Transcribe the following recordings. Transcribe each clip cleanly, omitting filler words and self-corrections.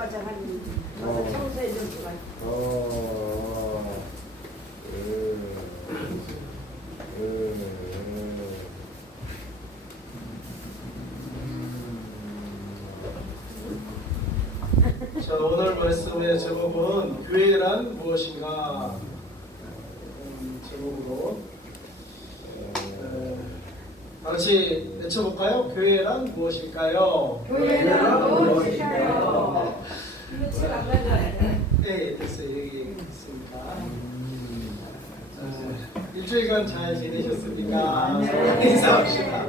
반짝반짝하니 청소해 줄 수가 자, 오늘 말씀의 제목은 교회란 무엇인가 제목으로 다 같이 외쳐볼까요? 교회란 무엇일까요? 교회란 무엇일까요? 네, 됐어요. 여기 있습니다. 일주일간 잘 지내셨습니까? 네. 인사합시다.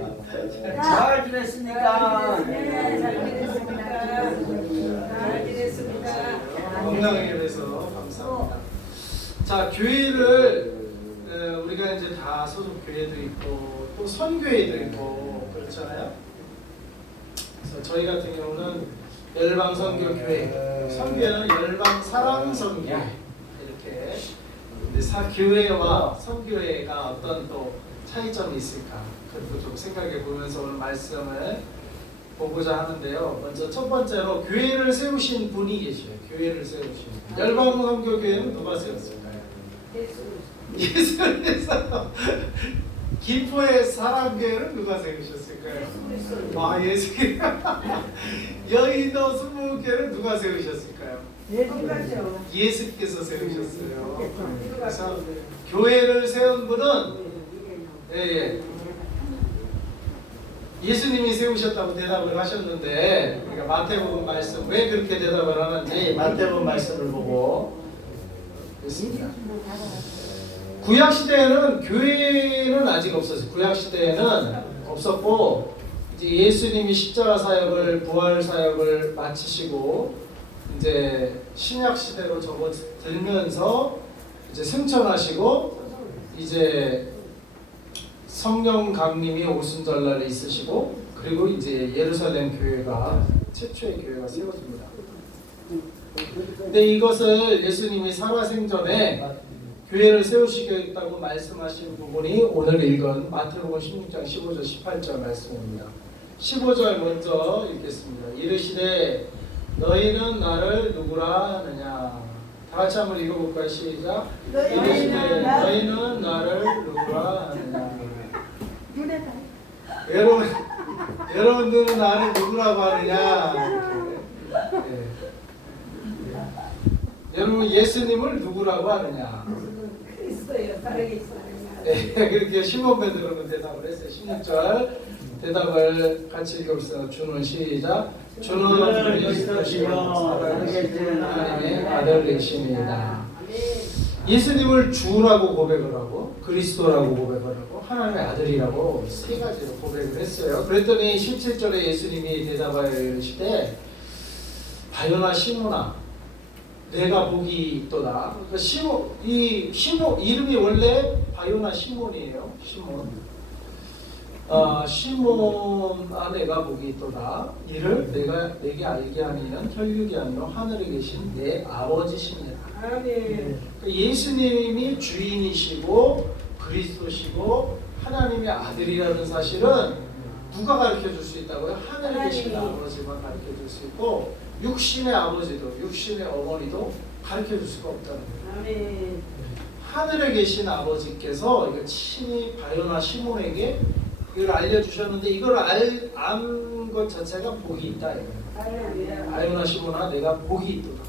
잘 지냈습니까? 네, 잘 지냈습니다. 잘 지냈습니다. 건강하게 돼서 감사합니다. 자, 교회를 우리가 이제 다 소속 교회도 있고 또 선교회도 있고 그렇잖아요. 그래서 저희 같은 경우는 열방 선교 교회, 선교회는 열방 사랑 선교 이렇게. 근데 교회와 선교회가 어떤 또 차이점이 있을까? 그것도 좀 생각해 보면서 오늘 말씀을 보고자 하는데요. 먼저 첫 번째로 교회를 세우신 분이 계셔요. 교회를 세우신 열방 선교 교회는 누가 세웠을까요? 예수님께서. 김포의 사랑교회는 누가 세우셨을까요? 아, 예수님. 여의도 순복음교회는 누가 세우셨을까요? 예수께서 세우셨어요. 그래서 교회를 세운 분은 예수님이 세우셨다고 대답을 하셨는데, 그러니까 마태복음 말씀 왜 그렇게 대답을 하는지 마태복음 말씀을 보고 있습니다. 구약 시대에는 교회는 아직 없었어요. 구약 시대에는 없었고, 이제 예수님이 십자가 사역을, 부활 사역을 마치시고 이제 신약 시대로 접어들면서 이제 승천하시고 이제 성령 강림이 오순절날에 있으시고, 그리고 이제 예루살렘 교회가 최초의 교회가 세워집니다. 근데 이것을 예수님이 살아생전에 교회를 세우시겠다고 말씀하신 부분이 오늘 읽은 마태복음 16장 15절 18절 말씀입니다. 15절 먼저 읽겠습니다. 이르시되 너희는 나를 누구라 하느냐. 다 같이 한번 읽어볼까요? 시작. 이르시되 너희는 나를 누구라 하느냐. 여러분들은 나를 누구라고 하느냐. 네. 여러분 예수님을 누구라고 하느냐. 네, 그렇게 시몬 베드로는 대답을 했어요. 16절 대답을 같이 읽어보세요. 주는 시작. 주는 그리스도시요 살아계신 하나님의 아들이십니다. 예수님을 주라고 고백을 하고 그리스도라고 고백을 하고 하나님의 아들이라고 세 가지로 고백을 했어요. 그랬더니 17절에 예수님이 대답하여 이르시되 바요나 시몬아 내가 복이 있도다. 그러니까 이름이 원래 바요나 시몬이에요. 시몬아 내가 복이 있도다. 이를 내게 알게 하는 이는 혈육이 아니라 하늘에 계신 내 아버지십니다. 그러니까 예수님이 주인이시고 그리스도시고 하나님의 아들이라는 사실은 누가 가르쳐 줄 수 있다고요? 하늘에 계신 아버지만 가르쳐 줄 수 있고 육신의 아버지도 육신의 어머니도 가르쳐 줄 수가 없다는 거예요. 하늘에 계신 아버지께서 이거 친히 바요나 시몬에게 이걸 알려주셨는데 이걸 안 것 자체가 복이 있다 이거예요. 바요나 시몬아 내가 복이 있도다.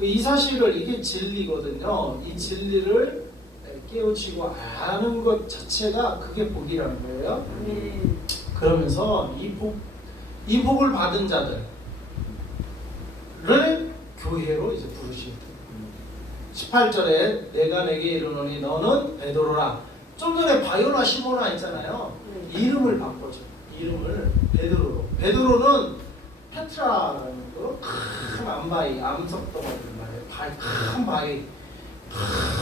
이 사실을 이게 진리거든요. 이 진리를 깨우치고 아는 것 자체가 그게 복이라는 거예요. 그러면서 이 복을 받은 자들을 교회로 이제 부르십니다. 18절에 내가 내게 이르노니 너는 베드로라. 좀 전에 바요나 시모나 했잖아요. 이름을 바꿔줘. 이름을 베드로로. 베드로는 페트라라는 거로 큰 암바위, 암석덩어리를 말해요.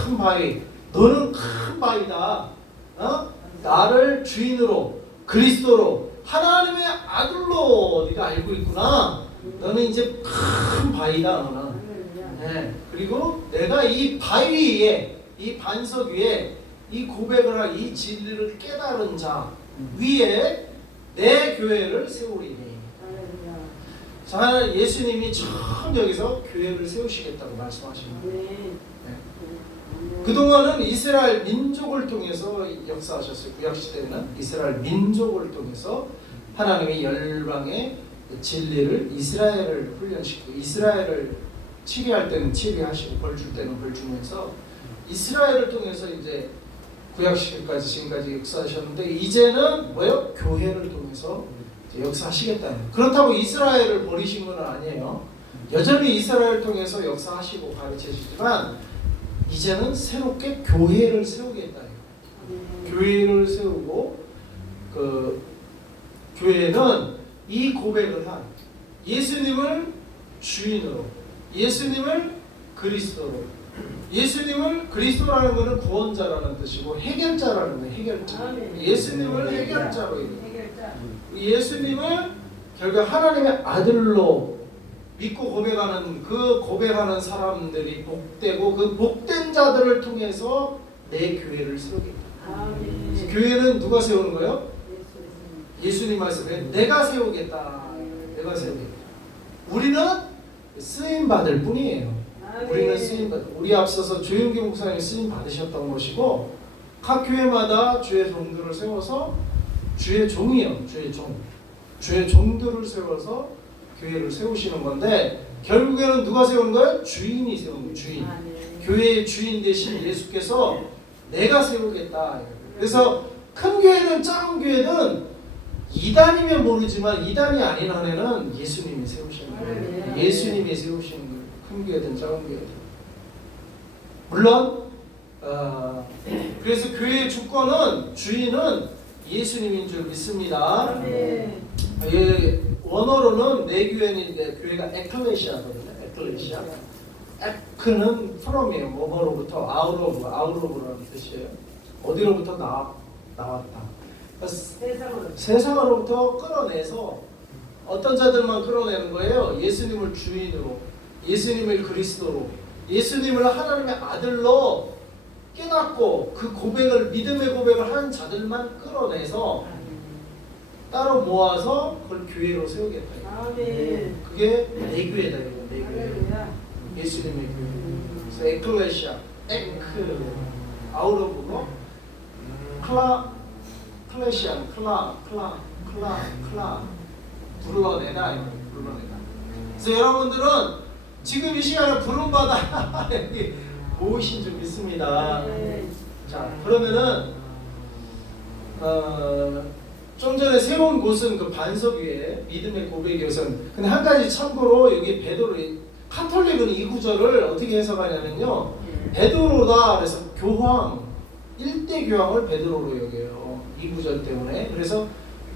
큰 바위. 너는 큰 바위다. 나를 주인으로 그리스도로 하나님의 아들로 네가 알고 있구나. 너는 이제 큰 바위다 너는. 네. 그리고 내가 이 바위 위에 이 반석 위에 이 고백을 할 이 진리를 깨달은 자 위에 내 교회를 세우리니. 자, 예수님이 처음 여기서 교회를 세우시겠다고 말씀하십니다. 그동안은 이스라엘 민족을 통해서 역사하셨어요. 구약시대에는 이스라엘 민족을 통해서 하나님의 열방의 진리를 이스라엘을 훈련시키고 이스라엘을 치리할 때는 치리하시고 벌 줄 때는 벌 주면서 이스라엘을 통해서 이제 구약시대까지 지금까지 역사하셨는데 이제는 뭐예요? 교회를 통해서 역사하시겠다는 거예요. 그렇다고 이스라엘을 버리신 건 아니에요. 여전히 이스라엘을 통해서 역사하시고 가르치시지만 이제는 새롭게 교회를 세우겠다. 교회를 세우고 그 교회는 이 고백을 한 예수님을 주인으로, 예수님을 그리스도로, 예수님을 그리스도라는 것은 구원자라는 뜻이고 해결자라는 거예요. 해결자. 예수님을 해결자로 예수님을 결국 하나님의 아들로 믿고 고백하는 그 고백하는 사람들이 복되고 그 복된 자들을 통해서 내 교회를 세우겠다. 교회는 누가 세우는 거예요? 예수님 말씀에 내가 세우겠다. 내가 세우겠다. 우리는 쓰임 받을 뿐이에요. 우리는 쓰임 받. 우리 앞서서 조윤기 목사님이 쓰임 받으셨던 것이고 각 교회마다 주의 종들을 세워서 주의 종이요. 주의 종들을 세워서 교회를 세우시는 건데 결국에는 누가 세우는 거예요? 주인이 세우는 거예요. 주인. 교회의 주인 대신 예수께서 내가 세우겠다. 그래서 큰 교회든 작은 교회든 이단이면 모르지만 이단이 아닌 한에는 예수님이 세우시는 거예요. 예수님이 세우시는 거예요. 큰 교회든 작은 교회든. 물론 그래서 교회의 주권은 주인은 예수님인 줄 믿습니다. 원어로는 내 교회는 교회가 에클레시아거든요. 에클레시아. 에크는 from이에요. 뭐로부터 아우로브라는 뜻이에요. 어디로부터 나왔다. 세상으로부터 끌어내서 어떤 자들만 끌어내는 거예요. 예수님을 주인으로, 예수님을 그리스도로, 예수님을 하나님의 아들로 깨닫고 그 고백을 믿음의 고백을 하는 자들만 끌어내서 따로 모아서 그걸 교회로 세우겠다. 그게 내 교회다. 내 교회. 예수님의 교회. 그래서 에클레시아, 에크, 아우로브고 클레시아, 불러내다. 그래서 여러분들은 지금 이 시간에 부름받아 여기 모으신 줄 믿습니다. 자, 그러면은 좀 전에 세운 곳은 그 반석 위에 믿음의 고백이어서는 근데 한 가지 참고로 여기 베드로 카톨릭은 이 구절을 어떻게 해석하냐면요. 베드로다 그래서 교황 1대 교황을 베드로로 여겨요. 이 구절 때문에. 그래서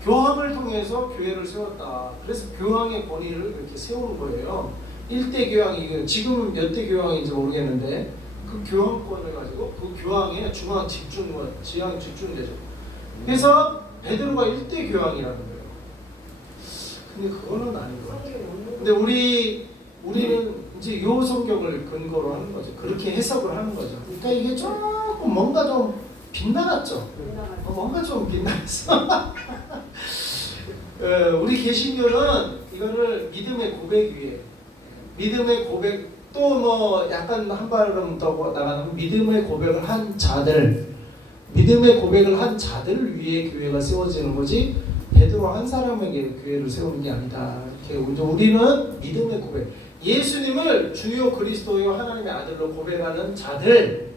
교황을 통해서 교회를 세웠다. 그래서 교황의 권위를 이렇게 세우는 거예요. 1대 교황이 지금은 몇 대 교황인지 모르겠는데 그 교황권을 가지고 그 교황의 중앙 지향 집중되죠. 그래서 베드로가 1대 교황이라는 거예요. 근데 그거는 아닌 것 같아요. 근데 우리는 이제 요 성경을 근거로 하는 거죠. 그렇게 해석을 하는 거죠. 그러니까 이게 조금 뭔가 좀 빗나갔죠. 뭔가 좀 빗나갔어. 우리 개신교는 이거를 믿음의 고백 위에 믿음의 고백 또 뭐 약간 한 발음 더 나가면 믿음의 고백을 한 자들 믿음의 고백을 한 자들을 위해 교회가 세워지는 거지 베드로 한 사람에게 교회를 세우는 게 아니다. 이렇게 우리는 믿음의 고백 예수님을 주요 그리스도요 하나님의 아들로 고백하는 자들의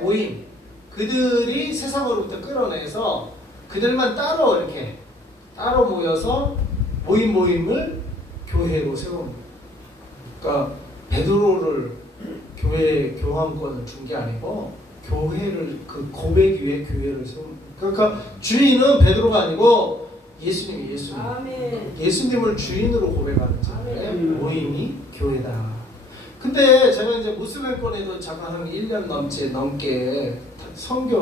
모임 그들이 세상으로부터 끌어내서 그들만 따로 이렇게 따로 모여서 모임을 교회로 세웁니다. 그러니까 베드로를 교회 교황권을 준 게 아니고 교회를 그 고백 위에 교회를 세웁니다. 그러니까 주인은 베드로가 아니고 예수님. 예수님을 주인으로 고백하는 자의 모임이 교회다. 근데 제가 이제 무슬림권에도 잠깐 한 1년 넘게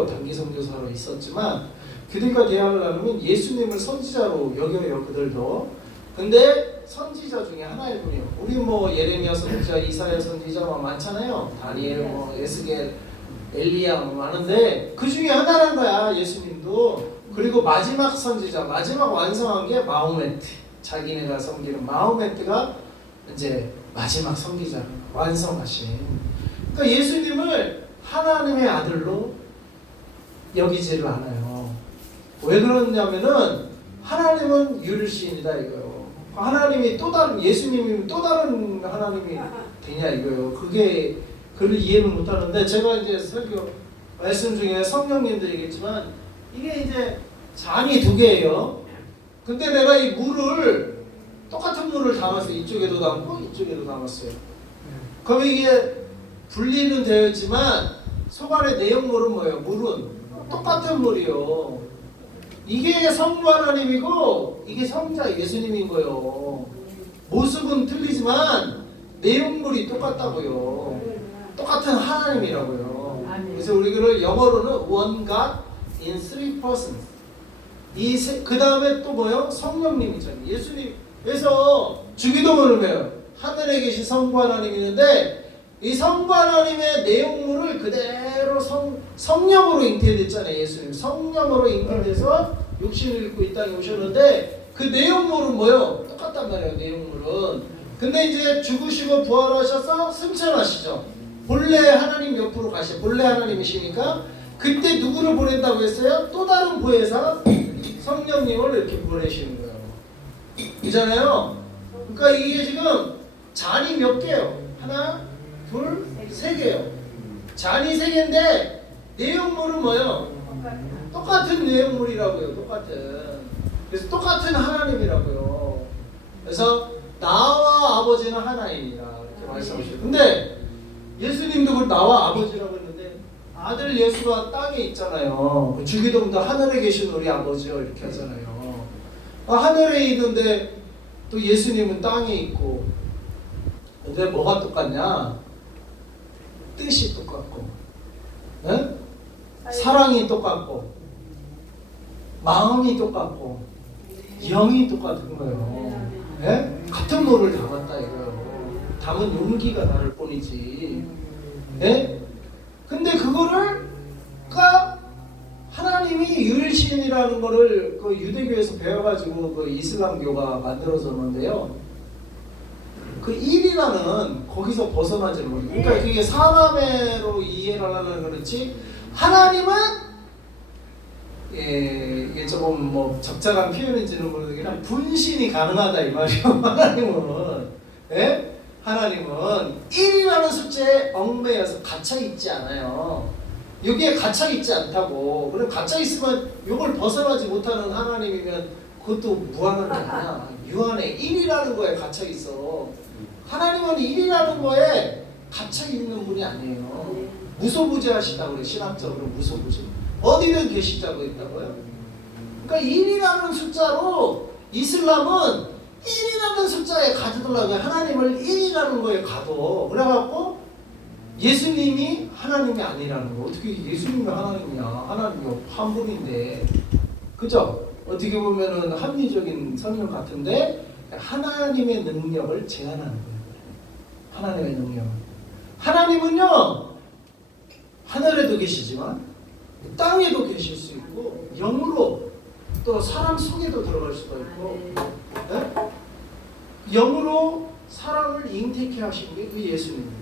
단기 선교사로 있었지만 그들과 대화를 나누면 예수님을 선지자로 여겨요. 그들도. 근데 선지자 중에 하나일 뿐이에요. 우리 뭐 예레미야 선지자, 이사야 선지자 많잖아요. 다니엘, 에스겔, 엘리야 많은데 그 중에 하나라는 거야. 예수님도. 그리고 마지막 선지자, 마지막 완성한 게 마호메트. 자기네가 섬기는 마호메트가 이제 마지막 선지자 완성하신. 그러니까 예수님을 하나님의 아들로 여기지를 않아요. 왜 그러냐면은 하나님은 유일신이다 이거요. 하나님이 또 다른 예수님이 또 다른 하나님이 되냐 이거요. 그게 그걸 이해를 못하는데 제가 이제 설교 말씀 중에 성령님도 얘기했지만 이게 이제 잔이 두 개예요. 근데 내가 이 물을 똑같은 물을 담았어요. 이쪽에도 담고 이쪽에도 담았어요. 그럼 이게 분리는 되어 있지만 속 안에 내용물은 뭐예요? 물은 똑같은 물이요. 이게 성부 하나님이고 이게 성자 예수님인 거예요. 모습은 틀리지만 내용물이 똑같다고요. 똑같은 하나님이라고요. 그래서 우리가 영어로는 one God in three persons. 그 다음에 또 뭐요? 성령님이잖아요. 예수님. 그래서 주기도문을 뭐예요? 하늘에 계신 성부 하나님이 있는데 이 성부 하나님의 내용물을 그대로 성령으로 잉태됐잖아요. 예수님 성령으로 잉태돼서 육신을 입고 이 땅에 오셨는데 그 내용물은 뭐예요? 똑같단 말이에요. 내용물은. 근데 이제 죽으시고 부활하셔서 승천하시죠. 본래 하나님 옆으로 본래 하나님이시니까 그때 누구를 보낸다고 했어요? 또 다른 보혜사 성령님을 이렇게 보내시는 거예요. 이잖아요. 그러니까 이게 지금 잔이 몇 개요? 하나, 둘, 세 개요. 잔이 세 개인데 내용물은 뭐예요? 똑같은 내용물이라고요. 똑같은. 그래서 똑같은 하나님이라고요. 그래서 나와 아버지는 하나이니라 이렇게 말씀하시죠. 근데 예수님도 그 나와 아버지라고 했는데 아들 예수가 땅에 있잖아요. 그 주기도문도 하늘에 계신 우리 아버지요 이렇게 하잖아요. 하늘에 있는데 또 예수님은 땅에 있고. 근데 뭐가 똑같냐? 뜻이 똑같고, 네? 사랑이 똑같고, 마음이 똑같고, 영이 똑같은 거예요. 네? 같은 물을 담았다 이거예요. 담은 용기가 다를 뿐이지. 네? 근데 그거를 하나님이 유일신이라는 거를 그 유대교에서 배워가지고 그 이슬람교가 만들어졌는데요. 그 1이라는 거기서 벗어나지 못해요. 그러니까 그게 사람으로 이해를 하려면 그렇지 하나님은 이게 조금 뭐 적절한 표현인지는 모르겠지만 분신이 가능하다 이 말이에요. 하나님은 예? 하나님은 1이라는 숫자에 얽매여서 갇혀 있지 않아요. 여기에 갇혀 있지 않다고. 그럼 갇혀 있으면 이걸 벗어나지 못하는 하나님이면 그것도 무한한 게 아니야. 유한해. 1이라는 거에 갇혀 있어. 하나님은 1이라는 거에 갇혀 있는 분이 아니에요. 무소부지하시다고 그래. 신학적으로 무소부지. 어디든 계시다고 했다고요. 그러니까 1이라는 숫자로 이슬람은 1이라는 숫자에 가두더라고요. 하나님을 1이라는 거에 가둬. 그래갖고 예수님이 하나님이 아니라는 거. 어떻게 예수님이 하나님이야? 하나님이 한 분인데. 그죠? 어떻게 보면은 합리적인 설명 같은데 하나님의 능력을 제한하는 거예요. 하나님의 능력. 하나님은요 하늘에도 계시지만 땅에도 계실 수 있고 영으로 또 사람 속에도 들어갈 수가 있고 네? 영으로 사람을 잉태케 하신 게 그 예수님입니다.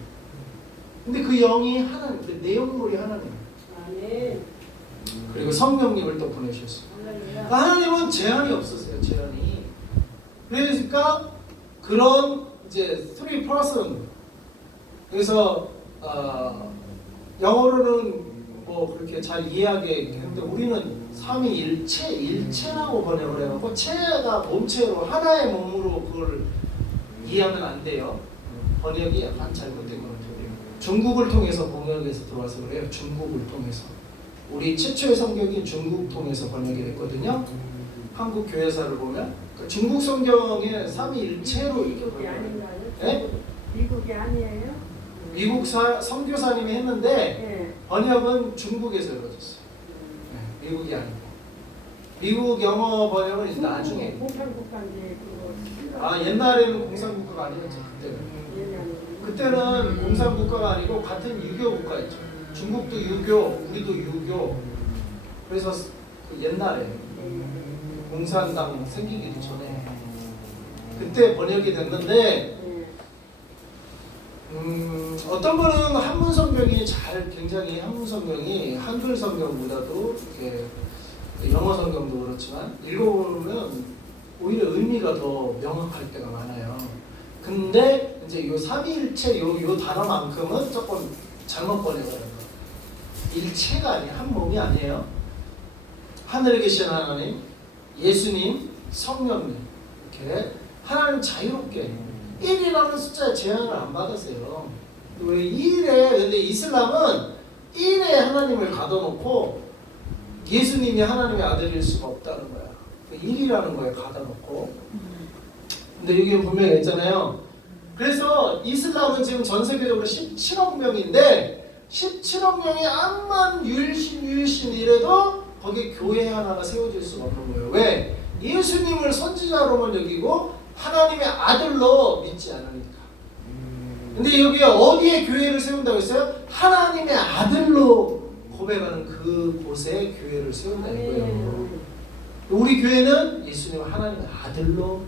근데 그 영이 하나님, 그 내용물이 하나님. 그리고 성령님을 또 보내셨어요. 하나님은 제한이 없었어요. 제한이. 그러니까 그런 이제 three person. 그래서 영어로는 뭐 그렇게 잘 이해하게 했는데 우리는 삼위일체, 일체라고 번역을 해갖고 체가 몸체로 하나의 몸으로 그걸 이해하면 안 돼요. 번역이 약간 잘못된 것 같아요. 중국을 통해서 번역에서 들어와서 그래요. 중국을 통해서. 우리 최초의 성경이 중국 통해서 번역이 됐거든요. 한국 교회사를 보면 중국 성경에 삼위일체로 이렇게 번역해요. 네? 미국이 아니에요? 미국 선교사님이 했는데 네. 번역은 중국에서 이루어졌어요. 네, 미국이 아니고. 미국 영어 번역은 이제 나중에. 공산국가인데 그거. 옛날에는 공산국가가 아니었죠. 그때는 공산국가가 아니고 같은 유교 국가였죠. 중국도 유교, 우리도 유교. 그래서 그 옛날에 공산당 생기기도 전에 그때 번역이 됐는데 어떤 분은 한문 성경이 굉장히 한문 성경이 한글 성경보다도 이렇게 영어 성경도 그렇지만 읽어보면 오히려 의미가 더 명확할 때가 많아요. 근데 이제 요 삼위일체 요 단어만큼은 조금 잘못 번역을 한 거. 일체가 아니에요. 한 몸이 아니에요. 하늘에 계신 하나님, 예수님, 성령님 이렇게 하나님 자유롭게 1이라는 숫자에 제한을 안 받으세요. 왜 1에 근데 이슬람은 1에 하나님을 가둬놓고 예수님이 하나님의 아들일 수가 없다는 거야. 1이라는 거에 가둬놓고. 근데 여기 분명히 했잖아요. 그래서 이슬람은 지금 전 세계적으로 17억 명인데 17억 명이 암만 유일신 이래도 거기 교회 하나가 세워질 수가 없는 거예요. 왜? 예수님을 선지자로만 여기고 하나님의 아들로 믿지 않으니까. 근데 여기 어디에 교회를 세운다고 했어요? 하나님의 아들로 고백하는 그곳에 교회를 세운다는 거예요. 우리 교회는 예수님을 하나님의 아들로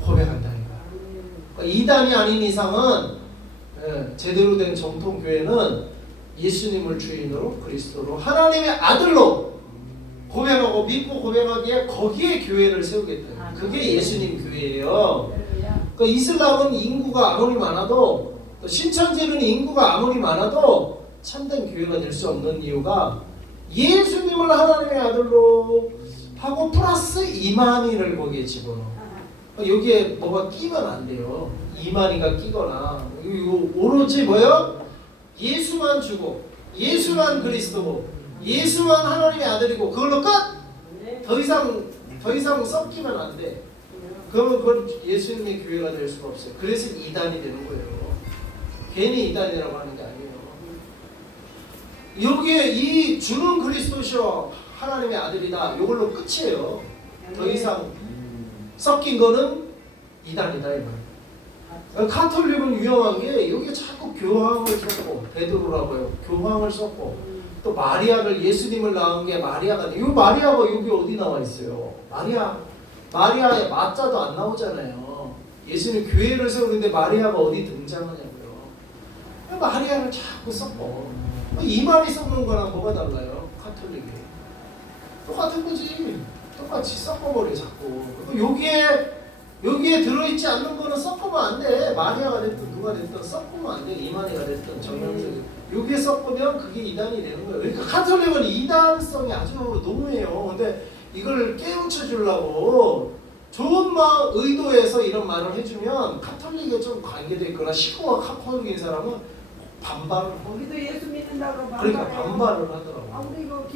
고백한다는 거예요. 그러니까 이단이 아닌 이상은 제대로 된 정통 교회는 예수님을 주인으로 그리스도로 하나님의 아들로 고백하고 믿고 고백하기에 거기에 교회를 세우겠다. 그게 예수님 교회예요. 그러니까 이슬람은 인구가 아무리 많아도 또 신천지는 인구가 아무리 많아도 참된 교회가 될 수 없는 이유가 예수님을 하나님의 아들로 하고 플러스 이만희를 거기에 집어넣어. 여기에 뭐가 끼면 안 돼요. 이만희가 끼거나 이거 오로지 뭐예요? 예수만 주고 예수만 그리스도고 예수만 하나님의 아들이고 그걸로 끝! 더 이상 섞이면 안 돼. 그러면 그건 예수님의 교회가 될 수가 없어요. 그래서 이단이 되는 거예요. 괜히 이단이라고 하는 게 아니에요. 여기에 이 주는 그리스도시요 하나님의 아들이다. 이걸로 끝이에요. 더 이상 섞인 거는 이단이다 이 말. 카톨릭은 위험한 게 여기 자꾸 교황을 썼고 베드로라고요. 교황을 썼고 또 마리아를 예수님을 낳은 게 마리아가 이 마리아가 여기 어디 나와 있어요? 마리아의 마자도 안 나오잖아요. 예수님 교회를 세우는데 마리아가 어디 등장하냐고요. 마리아를 자꾸 섞어. 이만희 섞는 거랑 뭐가 달라요? 카톨릭이 똑같은 거지. 똑같이 섞어버려 자꾸. 여기에 들어있지 않는 거는 섞으면 안 돼. 마리아가 됐든 누가 됐든 섞으면 안 돼. 이만희가 됐든 정명석이. 여기에 섞으면 그게 이단이 되는 거예요. 그러니까 카톨릭은 이단성이 아주 너무해요. 근데 이걸 깨우쳐 주려고 좋은 의도에서 이런 말을 해주면 카톨릭에 좀 관계돼 있거나 식구가 카톨릭인 사람은 반발을 하고 우리도 예수 믿는다고 그러니까 반발을 하더라고. 아 우리 이거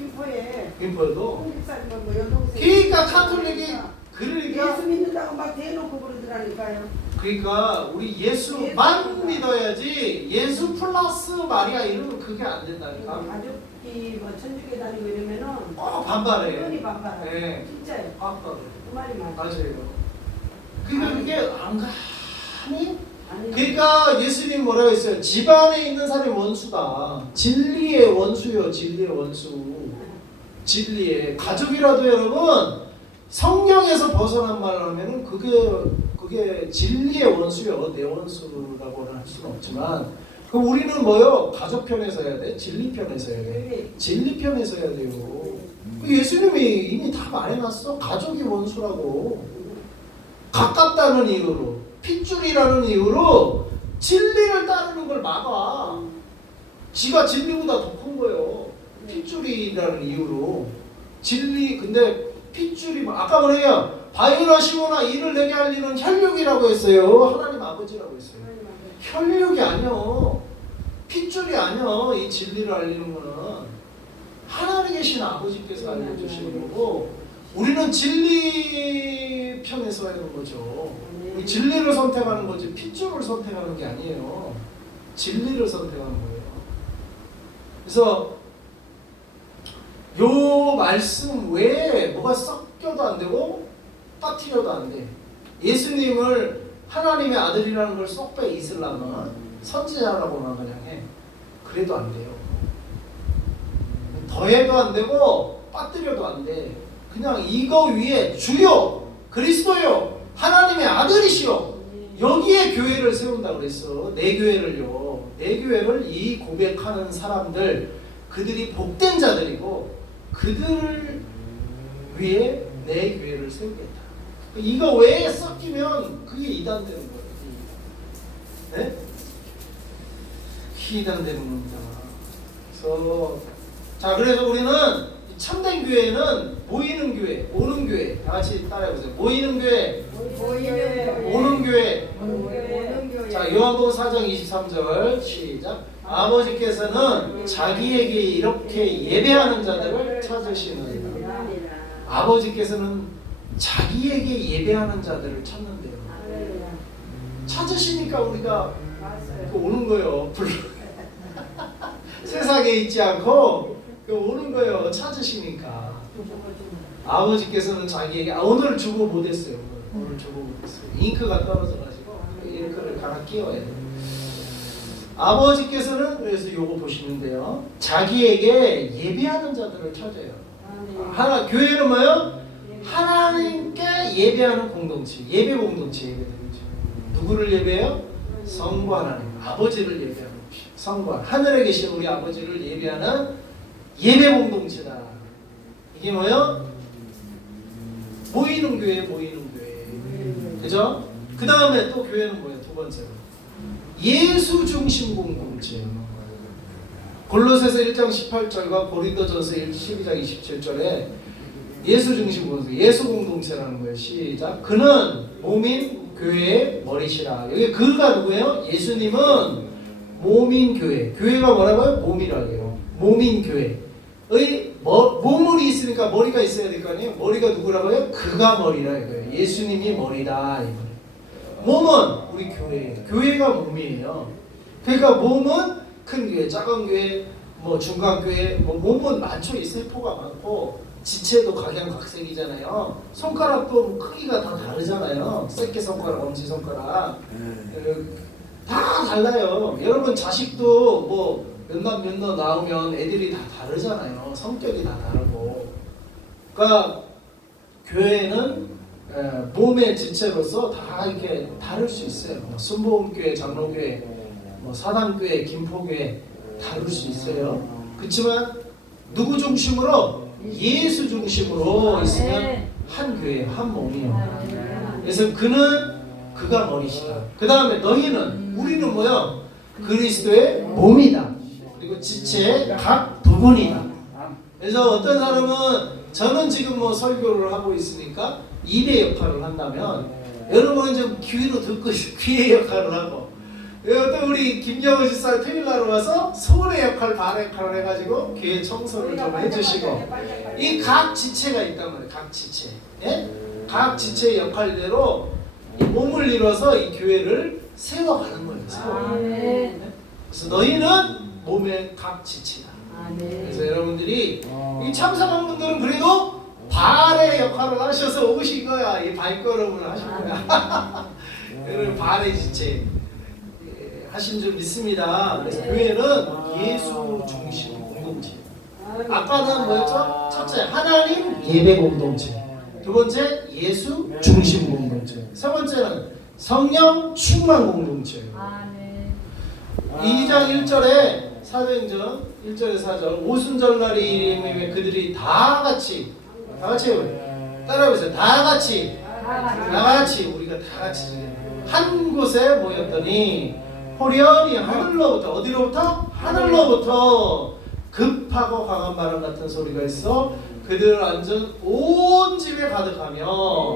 김포에도 홍집사님 뭐 여동생 그러니까 카톨릭이 그러니까 예수 믿는다고 막 대놓고 그러더라니까요. 그러니까 우리 예수만 믿어야지 예수 플러스 마리아 이러면 그게 안 된다니까. 가족이 뭐 천주교 다니고 이러면은 반발해. 그러니 반발해. 네. 진짜요. 그 말이 맞아요. 그러니까 그게 안가니 아니. 그러니까 예수님 뭐라고 했어요? 집안에 있는 사람이 원수다. 진리의 원수요. 진리의 원수. 진리의 가족이라도 여러분 성경에서 벗어난 말을 하면은 그게 진리의 원수요. 내 원수라고는 할 수는 없지만 그럼 우리는 뭐요? 가족 편에서 해야 돼? 진리 편에서 해야 돼? 진리 편에서 해야 돼요. 예수님이 이미 다 말해놨어. 가족이 원수라고. 가깝다는 이유로 핏줄이라는 이유로 진리를 따르는 걸 막아. 지가 진리보다 더 큰 거예요. 핏줄이라는 이유로. 진리 근데 핏줄이 아까 뭐래요? 바위나 시모나 이를 내게 할 일은 혈육이라고 했어요. 하나님 아버지라고 했어요. 혈육이 아니요. 핏줄이 아니요. 이 진리를 알리는 거는 하나님 계신 아버지께서 알려주시는 거고 우리는 진리 편에서 하는 거죠. 우리 진리를 선택하는 거지 핏줄을 선택하는 게 아니에요. 진리를 선택하는 거예요. 그래서 요 말씀 외에 뭐가 섞여도 안 되고 빠뜨려도 안 돼. 예수님을 하나님의 아들이라는 걸 쏙 빼. 이슬람은 선지자라고만 그냥 해. 그래도 안 돼요. 더해도 안 되고 빠뜨려도 안 돼. 그냥 이거 위에 주요 그리스도요 하나님의 아들이시오. 여기에 교회를 세운다 그랬어. 내 교회를요. 내 교회를 이 고백하는 사람들, 그들이 복된 자들이고 그들을 위해 내 교회를 세우겠다. 이거 왜 섞이면 그게 이단되는 거예요. 네? 이단되는 겁니다. 그래서 우리는 참된 교회는 모이는 교회, 오는 교회. 다 같이 따라해보세요. 모이는 교회, 오는 교회. 자, 요한복음 4장 23절 시작. 아버지께서는 자기에게 이렇게 예배하는 자들을 찾으시느니라. 아버지께서는 자기에게 예배하는 자들을 찾는데요. 찾으시니까 우리가 오는 거예요. 세상에 있지 않고 오는 거예요. 찾으시니까. 아버지께서는 자기에게 오늘 주고 못했어요. 오늘 주고 못했어요. 잉크가 떨어져가지고 잉크를 갈아 끼워야 돼요. 아버지께서는 그래서 요거 보시면 돼요. 자기에게 예배하는 자들을 찾아요. 교회는 뭐예요? 하나님께 예배하는 공동체, 예배 공동체, 예배 공동체. 누구를 예배해요? 성부 하나님, 아버지를 예배하는 것이. 성부 하늘에 계신 우리 아버지를 예배하는 예배 공동체다. 이게 뭐예요? 모이는 교회, 모이는 교회. 그죠? 그 다음에 또 교회는 뭐예요? 두 번째로 예수 중심 공동체. 골로새서 1장 18절과 고린도전서 12장 27절에 예수 중심 공동체, 예수 공동체라는 거예요. 시작. 그는 몸인 교회의 머리시라. 여기 그가 누구예요? 예수님은 몸인 교회. 교회가 뭐라고요? 몸이라고요. 몸인 교회. 몸이 있으니까 머리가 있어야 될 거 아니에요? 머리가 누구라고요? 그가 머리라 이거예요. 예수님이 머리다 이거예요. 몸은 우리 교회. 교회가 몸이에요. 그러니까 몸은 큰 교회, 작은 교회, 뭐 중간 교회, 뭐 몸은 많죠. 이 세포가 많고 지체도 각양각색이잖아요. 손가락도 크기가 다 다르잖아요. 새끼손가락, 엄지손가락 다 달라요. 여러분 자식도 뭐 몇남 나오면 애들이 다 다르잖아요. 성격이 다 다르고. 그러니까 교회는 몸의 지체로서 다 이렇게 다를 수 있어요. 뭐 순복음교회, 장로교회, 뭐 사당교회, 김포교회 다를 수 있어요. 그렇지만 누구 중심으로? 예수 중심으로 있으면 한 교회, 한 몸이에요. 그래서 그가 머리시다. 그 다음에 너희는, 우리는 뭐요? 그리스도의 몸이다. 그리고 지체의 각 부분이다. 그래서 어떤 사람은 저는 지금 뭐 설교를 하고 있으니까 입의 역할을 한다면 여러분은 좀 귀로 듣고 귀의 역할을 하고, 어떤 우리 김경호 집사 토요일날 와서 손의 역할, 발의 역할을 해가지고 교회 청소를 좀 해주시고, 이 각 지체가 있단 말이에요. 각 지체. 예? 각 지체의 역할대로 이 몸을 이뤄서 이 교회를 세워가는 거예요. 그래서 너희는 몸의 각 지체다. 그래서 여러분들이 이 참석한 분들은 그래도 발의 역할을 하셔서 오신 거야. 이 발걸음을 하신 거야. 여러분 발의 지체 하신 줄 믿습니다. 그래서 교회는 예수 중심 공동체. 아까는 뭐였죠? 첫째 하나님 예배 공동체, 두 번째 예수 중심 공동체, 세 번째는 성령 충만 공동체예요. 2장 1절에 사도행전 1절에 4절 오순절날이 그들이 다 같이 따라해보세요. 다 같이 우리가 다 같이 한 곳에 모였더니 호련히 하늘로부터, 어디로부터? 하늘로부터 급하고 강한 바람 같은 소리가 있어 그들 앉은 온 집에 가득하며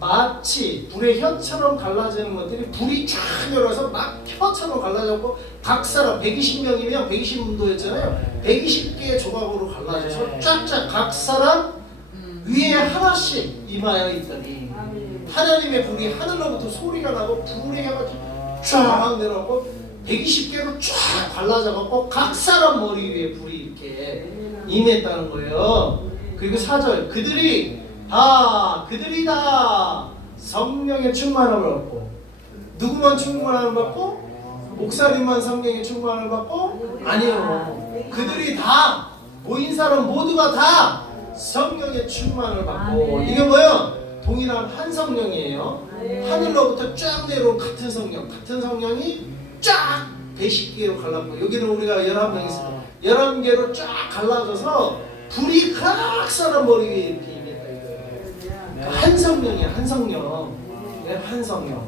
마치 불의 혀처럼 갈라지는 것들이 불이 쫙 열어서 막 혀처럼 갈라졌고 각 사람 120명이면 120문도였잖아요. 120개의 조각으로 갈라져서 쫙쫙 각 사람 위에 하나씩 임하여 있더니 하나님의 불이 하늘로부터 소리가 나고 불이 해가지고 쫙 내려오고 120개로 쫙 갈라져갖고 각 사람 머리 위에 불이 이렇게 임했다는 거예요. 그리고 4절 그들이 다 성령의 충만함을 받고, 누구만 충만함을 받고? 목사님만 성령의 충만함을 받고? 아니요. 그들이 다 모인 사람 모두가 다 성령의 충만을 받고. 이게 뭐예요? 동일한 한 성령이에요. 하늘로부터 쫙 내려온 같은 성령, 같은 성령이 쫙 110개로 갈라고, 여기는 우리가 11명 있어요. 11개로 쫙 갈라져서 불이 각 사람 머리 위에 이렇게 임했다 이거예요. 한 성령이야, 한 성령. 한 성령.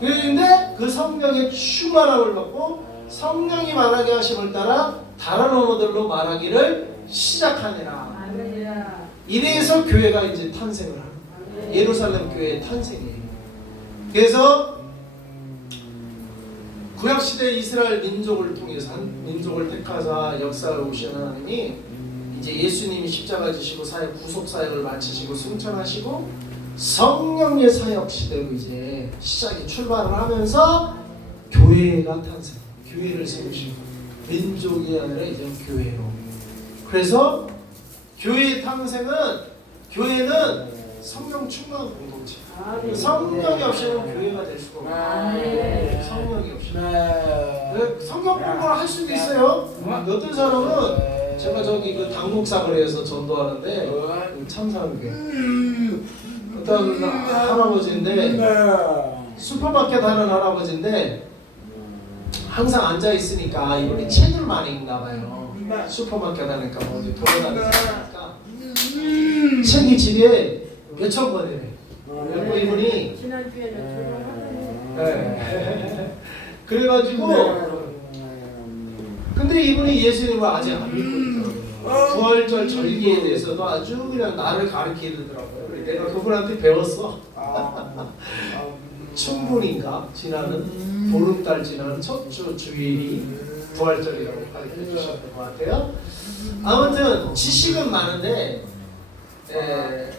그런데 그 성령의 충만함을 받고 성령이 말하게 하심을 따라 다른 언어들로 말하기를 시작하니라. 이래서 교회가 이제 탄생을 합니다. 예루살렘 교회의 탄생이에요. 그래서 구약시대 이스라엘 민족을 통해서 한 민족을 택하사 역사를 오신 하나님이 이제 예수님이 십자가 지시고 사역 구속 사역을 마치시고 승천하시고 성령의 사역 시대로 이제 시작이 출발을 하면서 교회가 탄생, 교회를 세우시고 민족이 아니라 이제 교회로. 그래서 교회의 탄생은 교회는 성령 충만 공동체. 성령이 없이는 교회가 될 수가 없어요. 성령이 없이. 성경 공부를 할 수도 있어요. 어떤 사람은 제가 저기 그 당목사거리에서 전도하는데 참사교회 어떤 할아버지인데 슈퍼마켓 하는 할아버지인데 항상 앉아 있으니까 이분이 책을 많이 읽나 봐요. 슈퍼마켓 하니까 뭐 어디 돌아다니니까 책이 집에 몇천 권이래. 그리고 이분이 지난주에는 네. 그래가지고 근데 이분이 예수님을 아직 안 믿고 있더라고요. 부활절 절기에 대해서도 아주 그냥 나를 가르치더라고요. 내가 그분한테 배웠어. 충분인가? 지나는 보름달 지나는 첫 주 주일이 부활절이라고 가르쳐 주셨던 것 같아요. 아무튼 지식은 많은데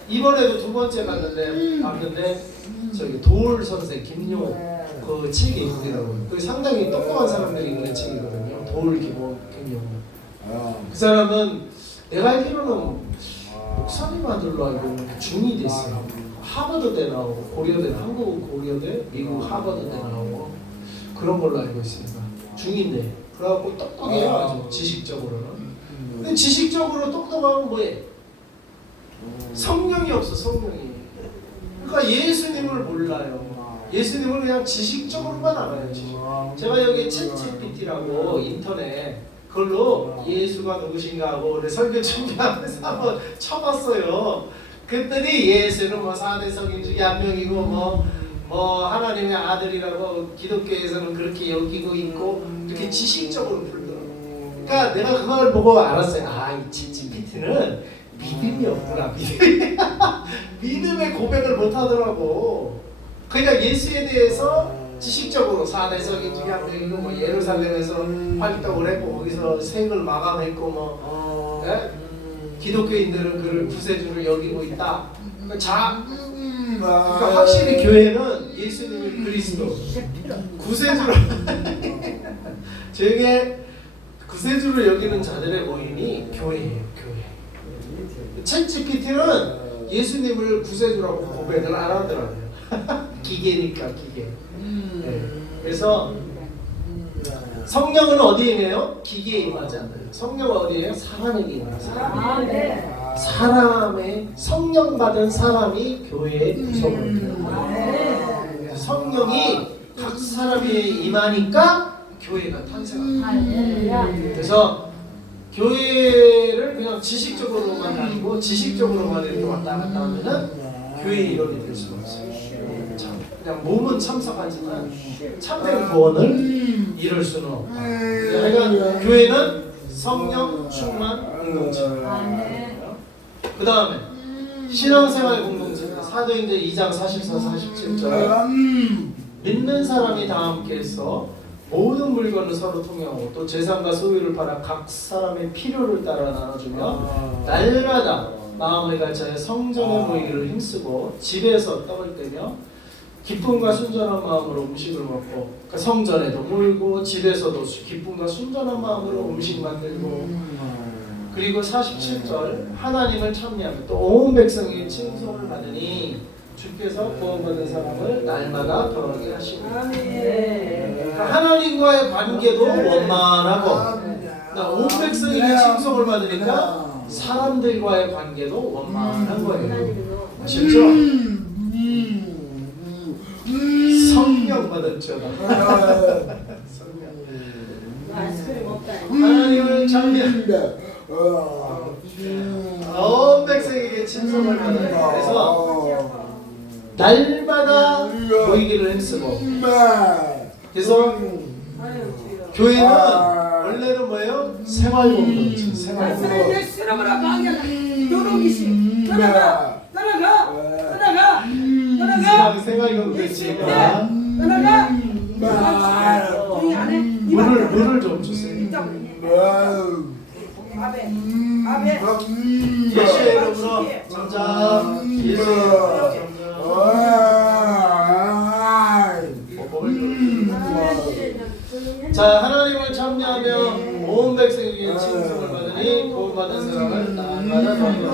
이번에도 두 번째 봤는데 저기 도울 선생 김용호 그 책이 있더라고요. 그 상당히 똑똑한 사람들이 읽는 책이거든요. 도울 김용호. 그 사람은 내가 알기로는 목사님 아들로 알고 있는데 중이 됐어요. 하버드대 나오고 고려대, 한국 고려대, 미국 하버드대 나오고 그런 걸로 알고 있습니다. 중인데 그래갖고 똑똑해요. 아주 지식적으로는. 근데 지식적으로 똑똑하면 뭐해? 성령이 없어. 성령이. 그러니까 예수님을 몰라요. 예수님을 그냥 지식적으로만 알아요. 지식. 제가 여기 챗GPT라고 인터넷 그걸로 예수가 누구신가 하고 설교 준비하면서 한번 쳐봤어요. 그랬더니 예수는 뭐 4대 성인 중에 한 명이고 뭐 하나님의 아들이라고 기독교에서는 그렇게 여기고 있고 이렇게 지식적으로 풀더라고요. 그러니까 내가 그걸 보고 알았어요. 아, 이 챗GPT는 믿음이 없구나. 믿음의 고백을 못하더라고. 그러니까 예수에 대해서 지식적으로 4대 성인 중에 한 명이고 뭐 예루살렘에서 활동을 했고 거기서 생을 마감했고 뭐 기독교인들은 그를 구세주로 여기고 있다. 그러니까 확실히 교회는 예수님이 그리스도 구세주로 저에게 구세주로 여기는 자들의 모임이 교회예요. 교회. 챗GPT는 예수님을 구세주라고 고백을 안 하더라고요. 기계니까 기계. 네. 그래서 성령은 어디에 임해요? 기계에 임하지 않아요. 성령은 어디에요? 사람에게 임해요. 사람의 성령 받은 사람이 교회의 구성원이 돼요. 성령이 각 사람에 임하니까 교회가 탄생합니다. 그래서 교회를 그냥 지식적으로만 다니고 지식적으로만 이렇게 왔다 갔다 하면은 교회의 일원이 될 수가 없어요. 그냥 몸은 참석하지만 참된 구원을 이룰 수는 없다. 그러니까 교회는 성령 충만 공동체. 그 다음에 신앙생활 공동체입니다. 사도행전 2장 44, 47절 믿는 사람이 다 함께해서 모든 물건을 서로 통용하고 또 재산과 소유를 팔아 각 사람의 필요를 따라 나눠주며 날마다 마음을 같이하여 성전에 모이기를 힘쓰고 집에서 떡을 떼며 기쁨과 순전한 마음으로 음식을 먹고 그러니까 성전에도 모이고 집에서도 기쁨과 순전한 마음으로 음식 만들고 그리고 47절 하나님을 찬미하며 또 온 백성이 칭송을 받으니 주께서 구원받은 사람을 날마다 더하게 하시고 그러니까 하나님과의 관계도 원만하고 온 백성이 칭송을 받으니까 사람들과의 관계도 원만한 거예요. 아시죠? 받을지어다. 아이스크림 없다. 하나님을 찬미하는 온 백성에게 친송을 받아요. 그래서 날마다 모이기를 힘쓰고, 그래서 교회는 원래는 뭐예요? 생활공동체, 생활공동체. 쓰러버려 망이야. 도로기시. 떠나가. 떠나가. 떠나가. 떠나가. 생활공동체가 떠나가. 조용히 안 해. 물을 좀 주세요. 아베. 아베. 예수의 이름으로 정작 예수의 이름으로 자, 하나님을 찬미하며 온 백성에게 칭송을 받으니 구원받은 사람을 날마다 더하시라.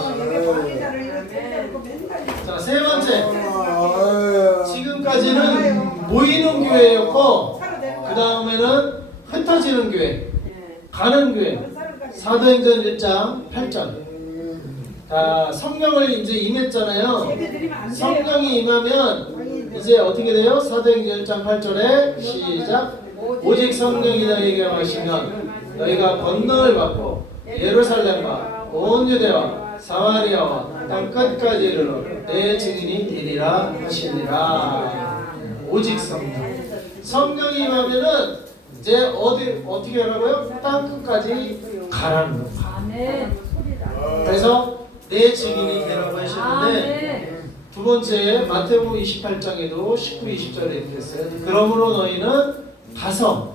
자, 세 번째, 지금까지는 모이는 교회였고 그 다음에는 흩어지는 교회, 가는 교회. 사도행전 1장 8절. 자, 성령을 이제 임했잖아요. 성령이 임하면 이제 어떻게 돼요? 사도행전 1장 8절에 시작. 오직 성령이 너희에게 하시면 너희가 권능을 받고 예루살렘과 온 유대와 사마리아와 땅 끝까지 이르러 내 증인이 되리라 하시니라. 오직 성령. 성령이 임하면은 이제 어떻게 하라고요? 땅 끝까지 가라는 거예요. 그래서 내 증인이 되라고 하셨는데, 두 번째 마태복음 28장에도 19, 20절에 이렇게 했어요. 그러므로 너희는 가서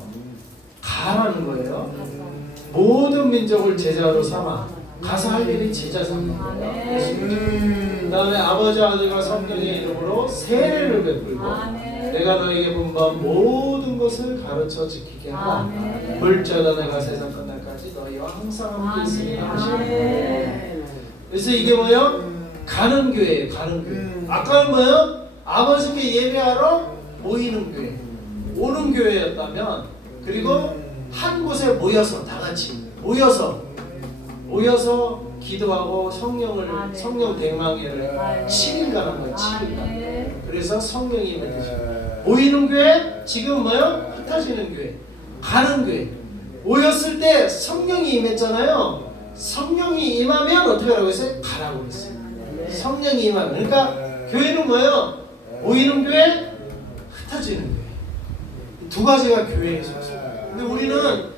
가라는 거예요. 모든 민족을 제자로 삼아. 가서 할 일이 제자 삼는 거예요. 그 다음에 아버지 아들과 성령의 이름으로 세례를 베풀고 내가 너에게 분부한 모든 것을 가르쳐 지키게 하라. 볼지어다 내가 세상 끝날까지 너희와 항상 함께 있으리라 하시네. 그래서 이게 뭐예요? 가는 교회예요. 가는 교회. 아까는 뭐예요? 아버지께 예배하러 모이는 교회, 오는 교회였다면, 그리고 한 곳에 모여서 다 같이 모여서 기도하고 성령 대망회를 7일간 한 거예요. 7일간. 그래서 성령이 임하시고 모이는 교회, 지금 뭐요? 흩어지는 교회, 가는 교회. 모였을 때 성령이 임했잖아요. 성령이 임하면 어떻게 하라고 했어요? 가라고 했어요. 성령이 임하면. 그러니까 교회는 뭐예요? 모이는 교회, 흩어지는 교회. 두 가지가 교회의 속성. 근데 우리는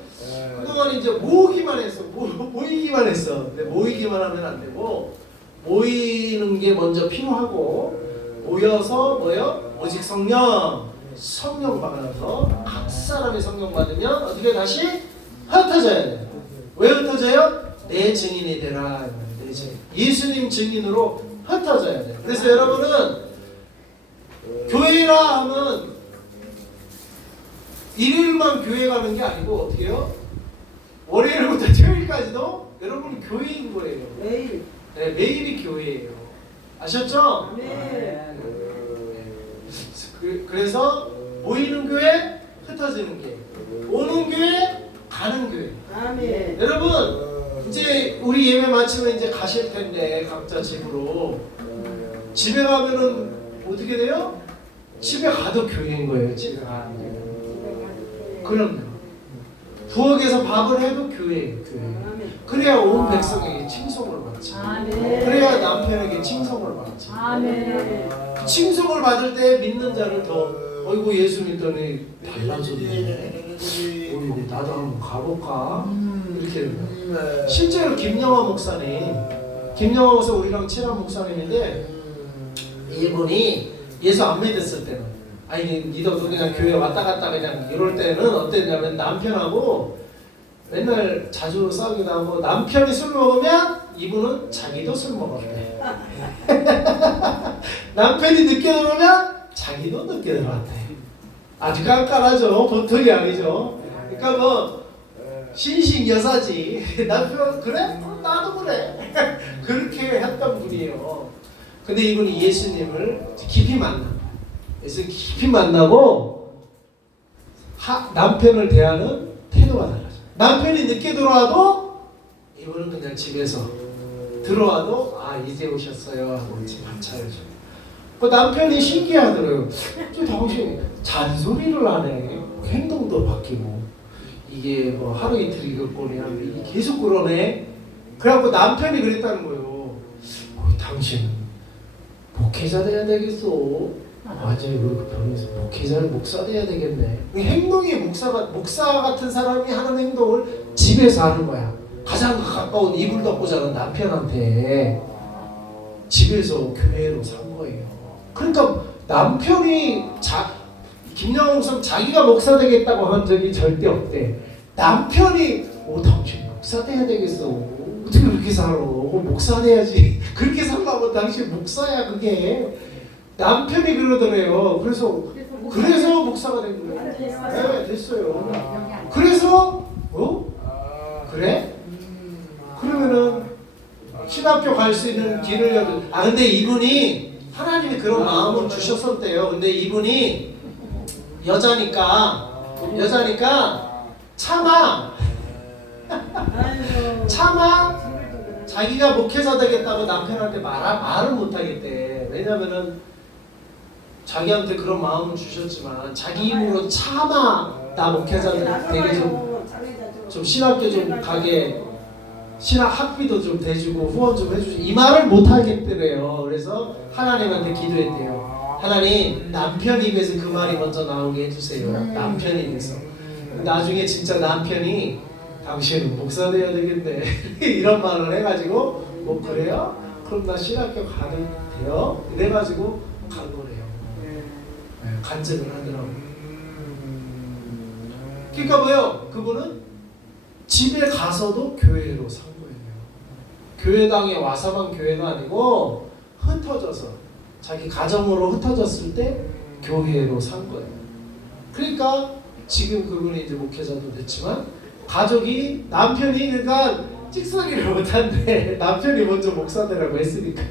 그동안 이제 모으기만 했어. 모이기만 했어. 근데 모이기만 하면 안 되고, 모이는 게 먼저 필요하고, 모여서 뭐요? 오직 성령 받아서 각 사람이 성령 받으면 어떻게 다시 흩어져야 돼. 왜 흩어져요? 내 증인이 되라. 내 증인. 예수님 증인으로 흩어져야 돼. 그래서 여러분은 교회라 하면 일요일만 교회 가는 게 아니고 어떻게 해요? 월요일부터 토요일까지도 여러분 교회인 거예요. 매일. 네, 매일이 교회예요. 아셨죠? 네. 그래서 모이는 교회, 흩어지는 교회, 오는 교회, 가는 교회. 아멘. 여러분 이제 우리 예배 마치면 이제 가실 텐데 각자 집으로. 집에 가면은 어떻게 돼요? 집에 가도 교회인 거예요. 집에 가는 게. 그럼요. 부엌에서 밥을 해도 교회예요. 교회. 그래야 온 백성에게 칭송을 받지. 그래야 남편에게 칭송을 받지. 칭송을 받을 때 믿는 자를 더 어이구 예수 믿더니 달라졌네. 나도 한번 가볼까? 이렇게 됩니다. 실제로 김영화 목사님 우리랑 친한 목사님인데, 이분이 예수 안 믿었을 때는, 아니 니도 그냥 교회 왔다 갔다 그냥 이럴 때는 어땠냐면, 남편하고 맨날 자주 싸우기도 하고, 남편이 술 먹으면 이분은 자기도 술 먹었대. 남편이 늦게 들어오면 자기도 늦게 들어왔대. 아주 깐깐하죠. 보통이 아니죠. 그러니까 뭐 신식 여사지. 남편 그래? 나도 그래. 그렇게 했던 분이에요. 근데 이분이 예수님을 깊이 만나고 남편을 대하는 태도가 달라져요. 남편이 늦게 들어와도 이분은 그냥 집에서 들어와도 이제 오셨어요 하고 밥 차려줘요. 그 남편이 신기하더라고요. 당신 잔소리를 하네. 행동도 바뀌고 이게 뭐 하루 이틀 이것거리 하는데 이게 계속 그러네. 그래갖고 남편이 그랬다는 거예요. 당신 목회자 돼야 되겠어. 맞아요. 그 병에서 목회자를 목사 돼야 되겠네. 행동이 목사 같은 사람이 하는 행동을 집에서 하는 거야. 가장 가까운 이불 덮고 자는 남편한테 집에서 교회로 산 거예요. 그러니까 남편이 김영웅 선 자기가 목사 되겠다고 한 적이 절대 없대. 남편이 당신 목사 돼야 되겠어. 어떻게 그렇게 살아? 목사 돼야지. 그렇게 살라면 당신 목사야 그게. 남편이 그러더래요. 그래서 목사가 된 거예요. 네, 됐어요. 그래서 그래? 그러면은 신학교 갈 수 있는 길을 열어. 근데 이분이 하나님이 그런 마음을 주셨었대요. 근데 이분이 여자니까 차마 자기가 목회자 되겠다고 남편한테 말을 못하겠대. 왜냐면은 자기한테 그런 마음을 주셨지만 자기 힘으로 차마 나 목회자 되게 좀 신학교 좀 가게 신학 학비도 좀 대주고 후원 좀 해주시. 이 말을 못하겠대요. 그래서 하나님한테 기도했대요. 하나님 남편 입에서 그 말이 먼저 나오게 해주세요. 남편 입에서. 나중에 진짜 남편이 당신은 목사 돼야 되겠네 이런 말을 해가지고 그래요? 그럼 나 신학교 가도 돼요? 이래가지고 간 거래요. 간증을 하더라고요. 그러니까 뭐요? 그분은 집에 가서도 교회로 산 거예요. 교회당에 와서만 교회가 아니고 흩어져서 자기 가정으로 흩어졌을 때 교회로 산 거예요. 그러니까 지금 그분이 이제 목회자도 됐지만 가족이 남편이 그러니까 찍소리를 못한대. 남편이 먼저 목사 되라고 했으니까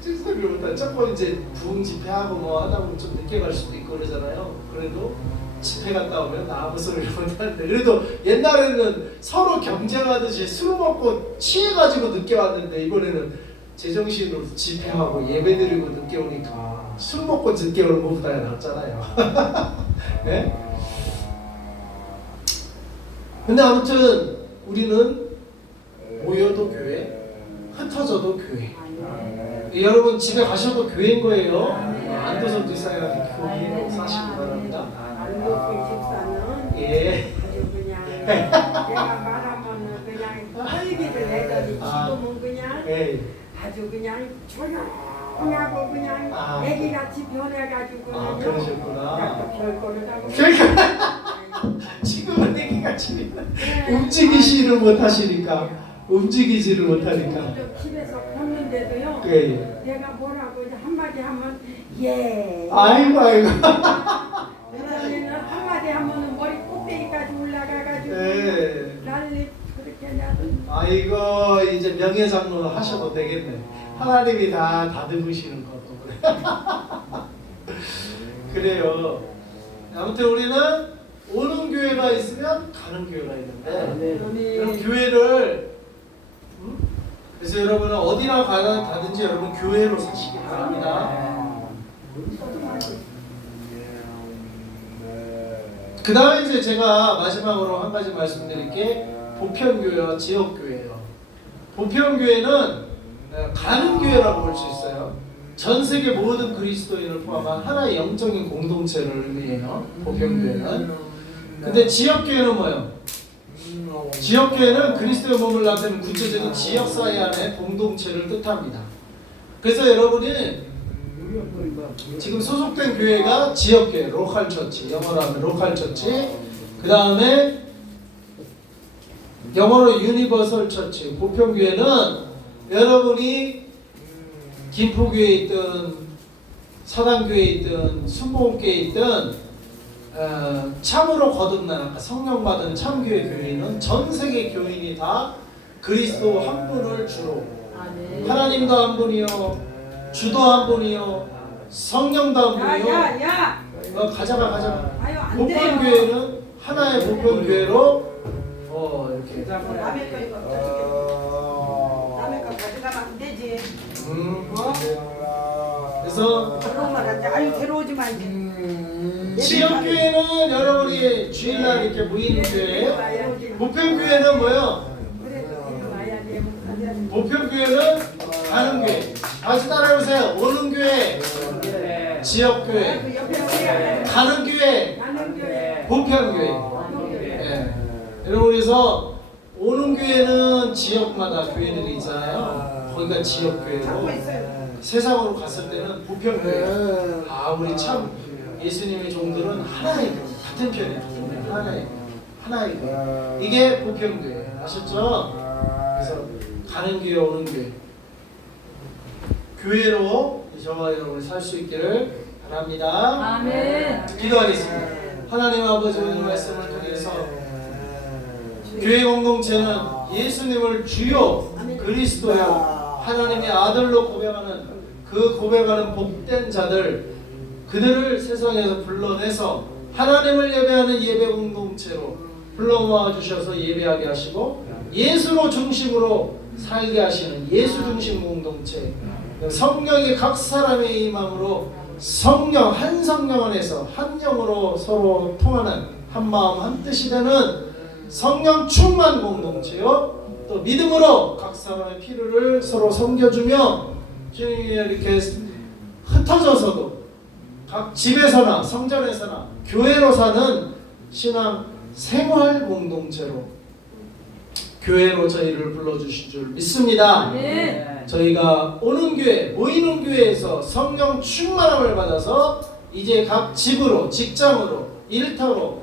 찍소리를 못한. 조금 이제 부흥 집회하고 뭐 하다 보면 좀 늦게 갈 수도 있고 그러잖아요. 그래도 집회 갔다 오면 나 아무 소리를 못하는데 그래도 옛날에는 서로 경쟁하듯이 술 먹고 취해가지고 늦게 왔는데 이번에는 제정신으로 집회하고 예배드리고 늦게 오니까 술 먹고 늦게 오는 것보다 낫잖아요. 네? 근데 아무튼 우리는 모여도 교회, 흩어져도 교회. 여러분 집에 가셔도 교회인 거예요. 안도선 지사님한테 교회로 사시기 바랍니다. 안도선 집사는 예. 아주 그냥 내가 말하면 그냥 혈기를 내더니 지금은 그냥 아주 그냥 조용하고 그냥 애기같이 변해가지고 그러셨구나. 별거를 하고 지금은 애기같이 움직이지를 못하시니까 움직이지를 못하니까 집에서 걷는데도요 내가 뭐라고 이제 한마디 하면 아이고 그다음에는 한마디 하면은 머리 꼭대기까지 올라가가지고 난리 그렇게 나는. 아이고 이제 명예장로 하셔도 되겠네. 하나님이 다 다듬으시는 것도 그래요. 아무튼 우리는 오는 교회가 있으면 가는 교회가 있는데 여러분 교회를 그래서 여러분은 어디나 가든지 여러분 교회로 사시기 바랍니다. 그 다음에 이제 제가 마지막으로 한 가지 말씀드릴 게 보편교회와 지역교회예요. 보편교회는 가는 교회라고 볼 수 있어요. 전 세계 모든 그리스도인을 포함한 하나의 영적인 공동체를 의미해요. 보편교회는. 근데 지역교회는 뭐예요? 지역교회는 그리스도의 몸을 나타내는 구체적인 지역사회 안에 공동체를 뜻합니다. 그래서 여러분이 지금 소속된 교회가 지역교회, 로컬 처치, 영어로 하면 로컬 처치, 그 다음에 영어로 유니버설 처치, 보편교회는 여러분이 김포교회에 있든 서당교회에 있든 순복음교회에 있든 참으로 거듭난 성령받은 참교회 교회는 전 세계 교인이 다 그리스도 한 분을 주로 하나님도 한 분이요 주도 한 분이요 성령도 한 분이요 가져가 보편교회는 하나의 보편교회로 이렇게 남의 거 이거 남의 거 가져가면 안 되지. 그래서 그런 말 하지. 아유 괴로워지 말지. 지역교회는 여러분이 주일날 이렇게 모이는 교회, 보편교회는 뭐요? 보편교회는 가는 교회. 다시 따라해보세요. 오는 교회, 지역교회, 가는 교회, 보편교회. 예. 여러분, 그래서 오는 교회는 지역마다 교회들이 있잖아요. 거기가 지역교회고, 세상으로 갔을 때는 보편교회. 아, 우리 참 예수님의 종들은 하나의 교회, 같은 편이에요. 하나의 교회. 이게 보편교회. 아셨죠? 그래서 가는 교회, 오는 교회. 교회로 저와 여러분이 살 수 있기를 바랍니다. 아멘. 기도하겠습니다. 하나님 아버지, 오늘 말씀을 통해서 교회 공동체는 예수님을 주요 그리스도요 하나님의 아들로 고백하는 그 고백하는 복된 자들, 그들을 세상에서 불러내서 하나님을 예배하는 예배 공동체로 불러 모아 주셔서 예배하게 하시고 예수로 중심으로 살게 하시는 예수 중심 공동체, 성령이 각 사람의 임함으로 성령 한 성령 안에서 한 영으로 서로 통하는 한 마음 한 뜻이 되는 성령 충만 공동체요, 또 믿음으로 각 사람의 필요를 서로 섬겨주며 주님이 이렇게 흩어져서도 각 집에서나 성전에서나 교회로 사는 신앙 생활 공동체로 교회로 저희를 불러주신 줄 믿습니다. 저희가 오는 교회, 모이는 교회에서 성령 충만함을 받아서 이제 각 집으로, 직장으로, 일터로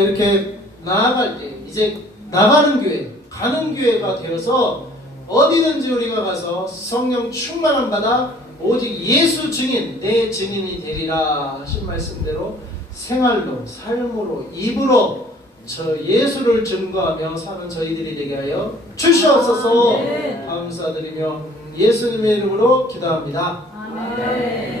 이렇게 나아갈 때 이제 나가는 교회, 가는 교회가 되어서 어디든지 우리가 가서 성령 충만함 받아 오직 예수 증인, 내 증인이 되리라 하신 말씀대로 생활로, 삶으로, 입으로 저 예수를 증거하며 사는 저희들이 되게 하여 주시옵소서. 감사드리며 예수님의 이름으로 기도합니다. 아멘.